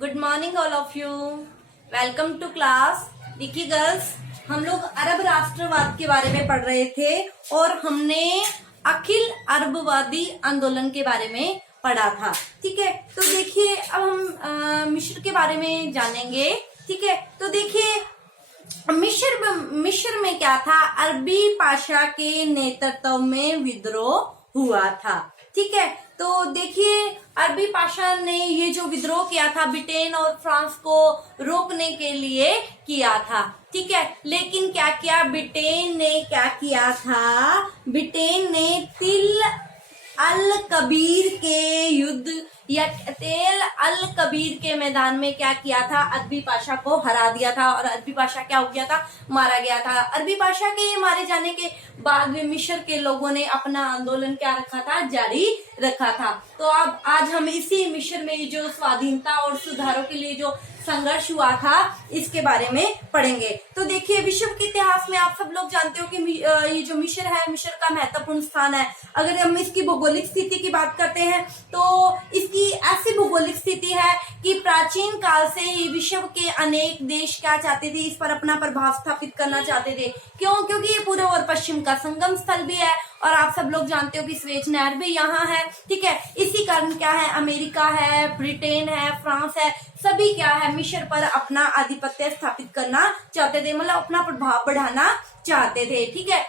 Good morning all of you. Welcome to class. देखिए girls, हम लोग अरब राष्ट्रवाद के बारे में पढ़ रहे थे और हमने अखिल अरबवादी आंदोलन के बारे में पढ़ा था। ठीक है, तो देखिए अब हम मिस्र के बारे में जानेंगे। ठीक है, तो देखिए मिस्र में क्या था, अरबी पाशा के नेतृत्व में विद्रोह हुआ था। ठीक है, तो देखिए अरबी पाशा ने ये जो विद्रोह किया था ब्रिटेन और फ्रांस को रोकने के लिए किया था। ठीक है, लेकिन क्या किया ब्रिटेन ने, क्या किया था ब्रिटेन ने तिल अल कबीर के युद्ध या तेल अल कबीर के मैदान में क्या किया था, अरबी पाशा को हरा दिया था और अरबी पाशा क्या हो गया था, मारा गया था। अरबी पाशा के मारे जाने के बाद में मिस्र के लोगों ने अपना आंदोलन क्या रखा था, जारी रखा था। तो अब आज हम इसी मिस्र में जो स्वाधीनता और सुधारों के लिए जो संघर्ष हुआ था इसके बारे में पढ़ेंगे। तो देखिए विश्व के इतिहास में आप सब लोग जानते हो कि ये जो मिस्र है, मिस्र का महत्वपूर्ण स्थान है। अगर हम इसकी भौगोलिक स्थिति की बात करते हैं तो इसकी ऐसी भौगोलिक स्थिति है कि प्राचीन काल से ही विश्व के अनेक देश क्या चाहते थे, इस पर अपना प्रभाव स्थापित करना चाहते थे। क्यों? क्योंकि ये पूर्व और पश्चिम का संगम स्थल भी है और आप सब लोग जानते हो कि स्वेज नहर भी यहाँ है। ठीक है, इसी कारण क्या है, अमेरिका है, ब्रिटेन है, फ्रांस है, सभी क्या है मिस्र पर अपना आधिपत्य स्थापित करना चाहते थे, मतलब अपना प्रभाव बढ़ाना चाहते थे। ठीक है,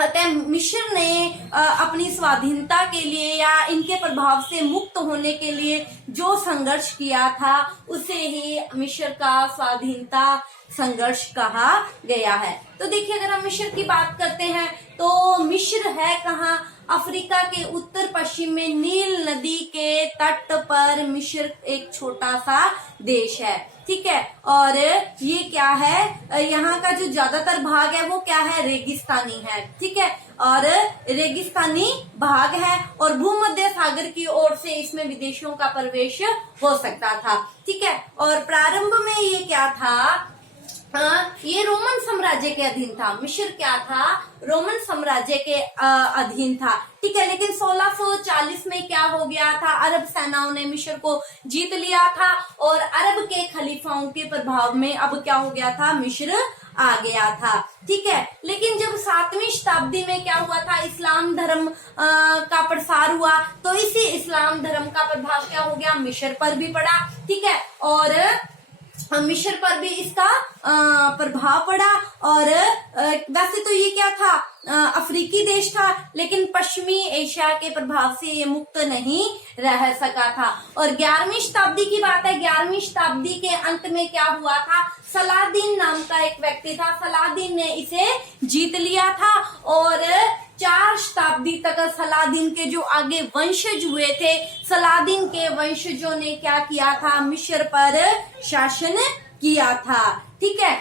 अतः मिस्र ने अपनी स्वाधीनता के लिए या इनके प्रभाव से मुक्त होने के लिए जो संघर्ष किया था उसे ही मिस्र का स्वाधीनता संघर्ष कहा गया है। तो देखिए अगर हम मिस्र की बात करते हैं तो मिस्र है कहाँ, अफ्रीका के उत्तर पश्चिम में नील नदी के तट पर मिस्र एक छोटा सा देश है। ठीक है, और ये क्या है, यहाँ का जो ज्यादातर भाग है वो क्या है, रेगिस्तानी है। ठीक है, और रेगिस्तानी भाग है और भूमध्य सागर की ओर से इसमें विदेशियों का प्रवेश हो सकता था। ठीक है, और प्रारंभ में ये क्या था, ये रोमन साम्राज्य के अधीन था। मिस्र क्या था, रोमन साम्राज्य के अधीन था। ठीक है, लेकिन 1640 में क्या हो गया था, अरब सेनाओं ने मिस्र को जीत लिया था और अरब के खलीफाओं के प्रभाव में अब क्या हो गया था, मिस्र आ गया था। ठीक है, लेकिन जब 7वीं शताब्दी में क्या हुआ था, इस्लाम धर्म का प्रसार हुआ तो इसी इस्लाम धर्म का प्रभाव क्या हो गया, मिस्र पर भी पड़ा। ठीक है, और मिस्र पर भी इसका प्रभाव पड़ा और वैसे तो ये क्या था, अफ्रीकी देश था, लेकिन पश्चिमी एशिया के प्रभाव से ये मुक्त नहीं रह सका था। और 11वीं शताब्दी की बात है, 11वीं शताब्दी के अंत में क्या हुआ था, सलादीन नाम का एक व्यक्ति था, सलादीन ने इसे जीत लिया था और 4 शताब्दी तक सलादीन के जो आगे वंशज हुए थे, सलादीन के वंशजों ने क्या किया था, मिस्र पर शासन किया था। ठीक है,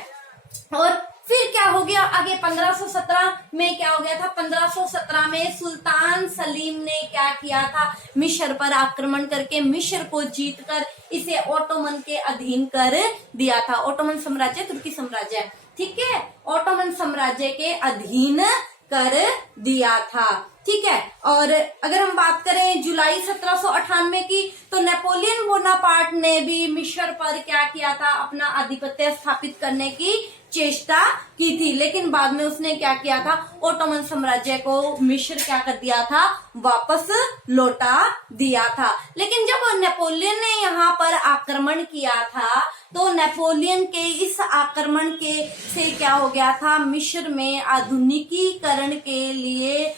और फिर क्या हो गया आगे, 1517 में क्या हो गया था, 1517 में सुल्तान सलीम ने क्या किया था, मिस्र पर आक्रमण करके मिस्र को जीतकर इसे ओटोमन के अधीन कर दिया था। ओटोमन साम्राज्य तुर्की साम्राज्य, ठीक है, ओटोमन साम्राज्य के अधीन कर दिया था। ठीक है, और अगर हम बात करें जुलाई 1798 की तो नेपोलियन बोनापार्ट ने भी मिस्र पर क्या किया था, अपना आधिपत्य स्थापित करने की चेष्टा की थी, लेकिन बाद में उसने क्या किया था, ओटोमन साम्राज्य को मिस्र क्या कर दिया था, वापस लौटा दिया था। लेकिन जब नेपोलियन ने यहाँ पर आक्रमण किया था तो नेपोलियन के इस आक्रमण के से क्या हो गया था, मिस्र में आधुनिकीकरण के लिए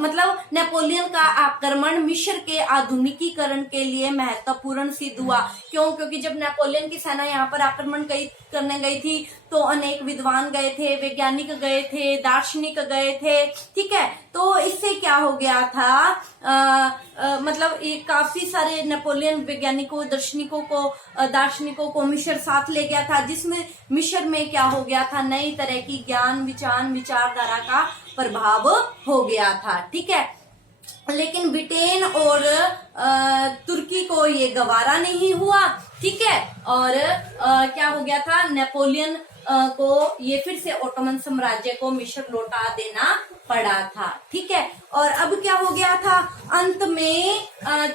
मतलब नेपोलियन का आक्रमण मिस्र के आधुनिकीकरण के लिए महत्वपूर्ण सिद्ध हुआ। क्यों? क्योंकि जब नेपोलियन की सेना यहाँ पर आक्रमण करने गई थी तो अनेक विद्वान गए थे, वैज्ञानिक गए थे, दार्शनिक गए थे। ठीक है, तो इससे क्या हो गया था, मतलब ये काफी सारे नेपोलियन वैज्ञानिकों, दार्शनिकों को मिस्र साथ ले गया था, जिसमें मिस्र में क्या हो गया था, नई तरह की ज्ञान विचारधारा का प्रभाव हो गया था। ठीक है, लेकिन ब्रिटेन और तुर्की को ये गवारा नहीं हुआ। ठीक है, और क्या हो गया था, नेपोलियन को ये फिर से ओटोमन साम्राज्य को मिस्र लौटा देना पड़ा था। ठीक है, और अब क्या हो गया था, अंत में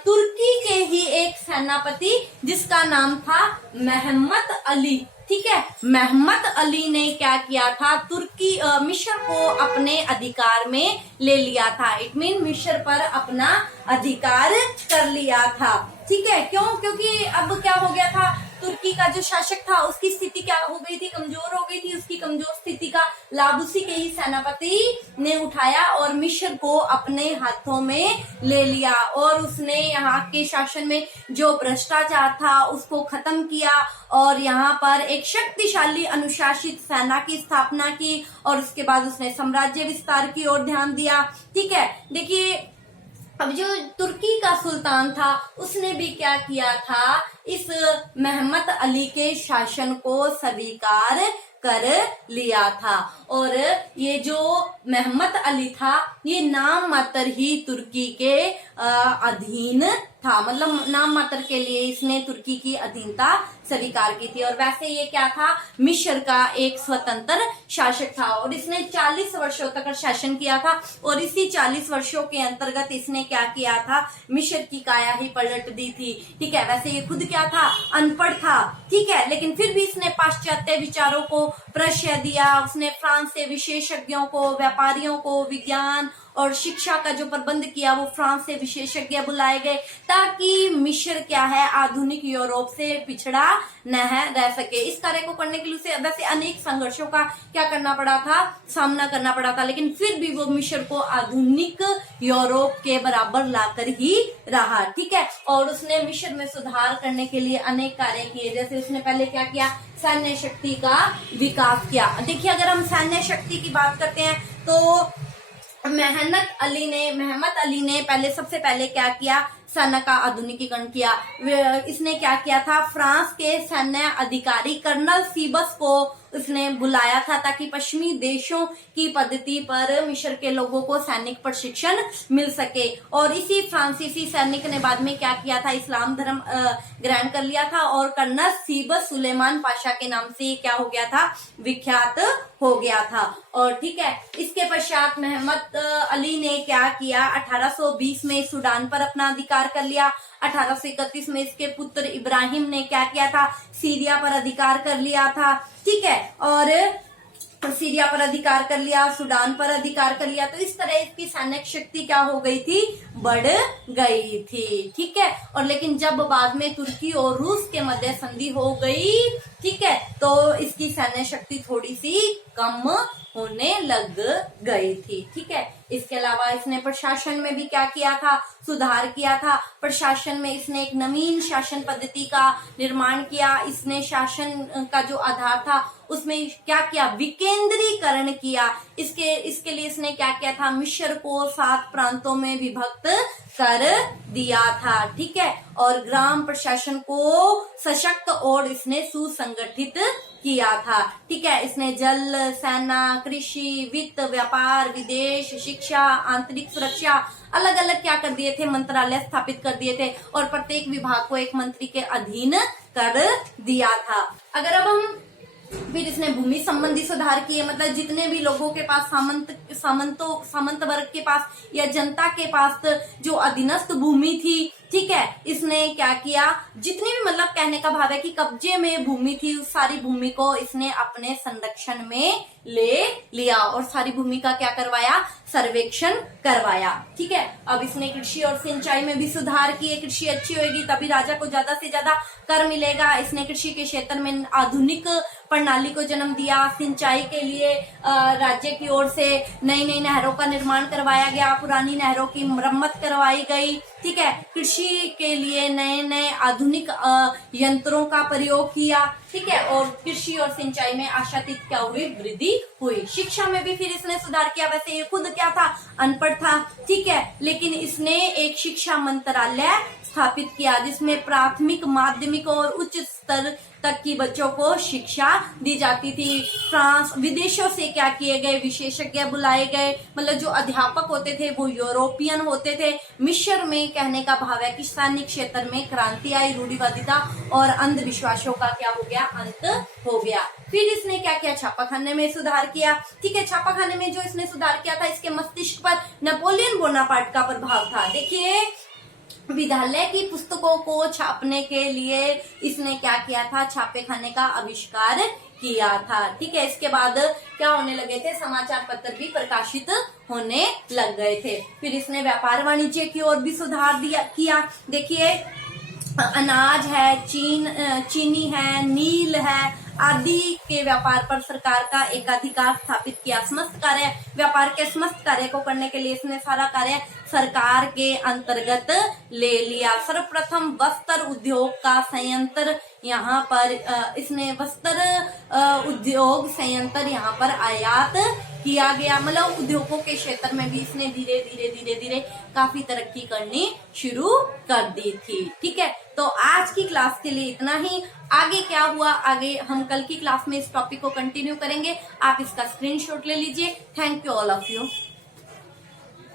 तुर्की के ही एक सेनापति जिसका नाम था मेहमत अली। ठीक है, मेहमत अली ने क्या किया था, तुर्की मिस्र को अपने अधिकार में ले लिया था। इट मीन मिस्र पर अपना अधिकार कर लिया था। ठीक है, क्यों? क्योंकि अब क्या हो गया था, तुर्की का जो शासक था उसकी स्थिति क्या हो गई थी, कमजोर हो गई थी। उसकी कमजोर स्थिति का लाभ उसी के ही सेनापति ने उठाया और मिस्र को अपने हाथों में ले लिया और उसने यहाँ के शासन में जो भ्रष्टाचार था उसको खत्म किया और यहाँ पर एक शक्तिशाली अनुशासित सेना की स्थापना की और उसके बाद उसने साम्राज्य विस्तार की ओर ध्यान दिया। ठीक है, देखिए अब जो तुर्की का सुल्तान था उसने भी क्या किया था, इस मेहमत अली के शासन को स्वीकार कर लिया था। और ये जो मेहमत अली था ये नाम मात्र ही तुर्की के अधीन था, मतलब नाम मात्र के लिए इसने तुर्की की अधीनता स्वीकार की थी। और वैसे ये क्या था, मिस्र का एक स्वतंत्र शासक था और इसने 40 वर्षों तक शासन किया था और इसी 40 वर्षों के अंतर्गत इसने क्या किया था, मिस्र की काया ही पलट दी थी। ठीक है, वैसे ये खुद क्या था, अनपढ़ था। ठीक है, लेकिन फिर भी इसने पाश्चात्य विचारों को प्रश्रय दिया। उसने फ्रांस से विशेषज्ञों को, व्यापारियों को, विज्ञान और शिक्षा का जो प्रबंध किया वो फ्रांस से विशेषज्ञ बुलाए गए ताकि मिस्र क्या है, आधुनिक यूरोप से पिछड़ा न रह सके। इस कार्य को करने के लिए उसे वैसे अनेक संघर्षों का क्या करना पड़ा था, सामना करना पड़ा था, लेकिन फिर भी वो मिस्र को आधुनिक यूरोप के बराबर लाकर ही रहा। ठीक है, और उसने मिस्र में सुधार करने के लिए अनेक कार्य किए। जैसे उसने पहले क्या किया, सैन्य शक्ति का विकास किया। देखिए अगर हम सैन्य शक्ति की बात करते हैं तो मेहमत अली ने सबसे पहले क्या किया, सेना का आधुनिकीकरण किया। इसने क्या किया था, फ्रांस के सैन्य अधिकारी कर्नल सीबस को उसने बुलाया था ताकि पश्चिमी देशों की पद्धति पर मिस्र के लोगों को सैनिक प्रशिक्षण मिल सके। और इसी फ्रांसीसी सैनिक ने बाद में क्या किया था, इस्लाम धर्म ग्रहण कर लिया था और कर्नल सीबस सुलेमान पाशा के नाम से क्या हो गया था, विख्यात हो गया था। और ठीक है, इसके पश्चात मेहमत अली ने क्या किया, 1820 में सूडान पर अपना अधिकार कर लिया। 1831 में इसके पुत्र इब्राहिम ने क्या किया था, सीरिया पर अधिकार कर लिया था। ठीक है, और सीरिया पर अधिकार कर लिया, सूडान पर अधिकार कर लिया। तो इस तरह इसकी सैनिक शक्ति क्या हो गई थी, बढ़ गई थी। ठीक है, और लेकिन जब बाद में तुर्की और रूस के मध्य संधि हो गई, ठीक है, तो इसकी सैन्य शक्ति थोड़ी सी कम होने लग गई थी। ठीक है, इसके अलावा इसने प्रशासन में भी क्या किया था, सुधार किया था। प्रशासन में इसने एक नवीन शासन पद्धति का निर्माण किया। इसने शासन का जो आधार था उसमें क्या किया, विकेंद्रीकरण किया। इसके लिए इसने क्या किया था, मिस्र को 7 प्रांतों में विभक्त कर दिया था। ठीक है, और ग्राम प्रशासन को सशक्त और इसने सुसंगठित किया था। ठीक है, इसने जल, सेना, कृषि, वित्त, व्यापार, विदेश, शिक्षा, आंतरिक सुरक्षा अलग अलग क्या कर दिए थे, मंत्रालय स्थापित कर दिए थे और प्रत्येक विभाग को एक मंत्री के अधीन कर दिया था। अगर अब हम फिर इसने भूमि संबंधी सुधार किए, मतलब जितने भी लोगों के पास सामंत वर्ग के पास या जनता के पास जो अधीनस्थ भूमि थी, ठीक है, इसने क्या किया, जितनी भी मतलब कहने का भाव है कि कब्जे में भूमि थी उस सारी भूमि को इसने अपने संरक्षण में ले लिया और सारी भूमि का क्या करवाया, सर्वेक्षण करवाया। ठीक है, अब इसने कृषि और सिंचाई में भी सुधार किए। कृषि अच्छी होगी तभी राजा को ज्यादा से ज्यादा कर मिलेगा। इसने कृषि के क्षेत्र में आधुनिक प्रणाली को जन्म दिया। सिंचाई के लिए राज्य की ओर से नई नई नहरों का निर्माण करवाया गया, पुरानी नहरों की मरम्मत करवाई गई। ठीक है, कृषि के लिए नए नए आधुनिक यंत्रों का प्रयोग किया। ठीक है, और कृषि और सिंचाई में आशातीत क्या हुई, वृद्धि हुई। शिक्षा में भी फिर इसने सुधार किया। वैसे ये खुद क्या था, अनपढ़ था। ठीक है, लेकिन इसने एक शिक्षा मंत्रालय स्थापित किया जिसमें प्राथमिक, माध्यमिक और उच्च स्तर तक की बच्चों को शिक्षा दी जाती थी। फ्रांस, विदेशों से क्या किए गए, विशेषज्ञ बुलाए गए, मतलब जो अध्यापक होते थे वो यूरोपियन होते थे। मिस्र में कहने का भाव है कि सैनिक क्षेत्र में क्रांति आई, रूढ़िवादिता और अंधविश्वासों का क्या हो गया, अंत हो गया। फिर इसने क्या किया, छापाखाने में सुधार किया। ठीक है, छापाखाने में जो इसने सुधार किया था, इसके मस्तिष्क पर नेपोलियन बोनापार्ट का प्रभाव था। देखिए विद्यालय की पुस्तकों को छापने के लिए इसने क्या किया था, छापे खाने का आविष्कार किया था। ठीक है, इसके बाद क्या होने लगे थे, समाचार पत्र भी प्रकाशित होने लग गए थे। फिर इसने व्यापार वाणिज्य की ओर भी सुधार किया। देखिए, अनाज है, चीनी है, नील है आदि के व्यापार पर सरकार का एकाधिकार स्थापित किया। व्यापार के समस्त कार्य को करने के लिए इसने सारा कार्य सरकार के अंतर्गत ले लिया। सर्वप्रथम वस्त्र उद्योग का संयंत्र यहाँ पर इसने वस्त्र उद्योग संयंत्र यहाँ पर आयात किया गया। मतलब उद्योगों के क्षेत्र में भी इसने धीरे धीरे काफी तरक्की करनी शुरू कर दी थी। ठीक है, तो आज की क्लास के लिए इतना ही। आगे क्या हुआ, आगे हम कल की क्लास में इस टॉपिक को कंटिन्यू करेंगे। आप इसका स्क्रीनशॉट ले लीजिए। Thank you all of you.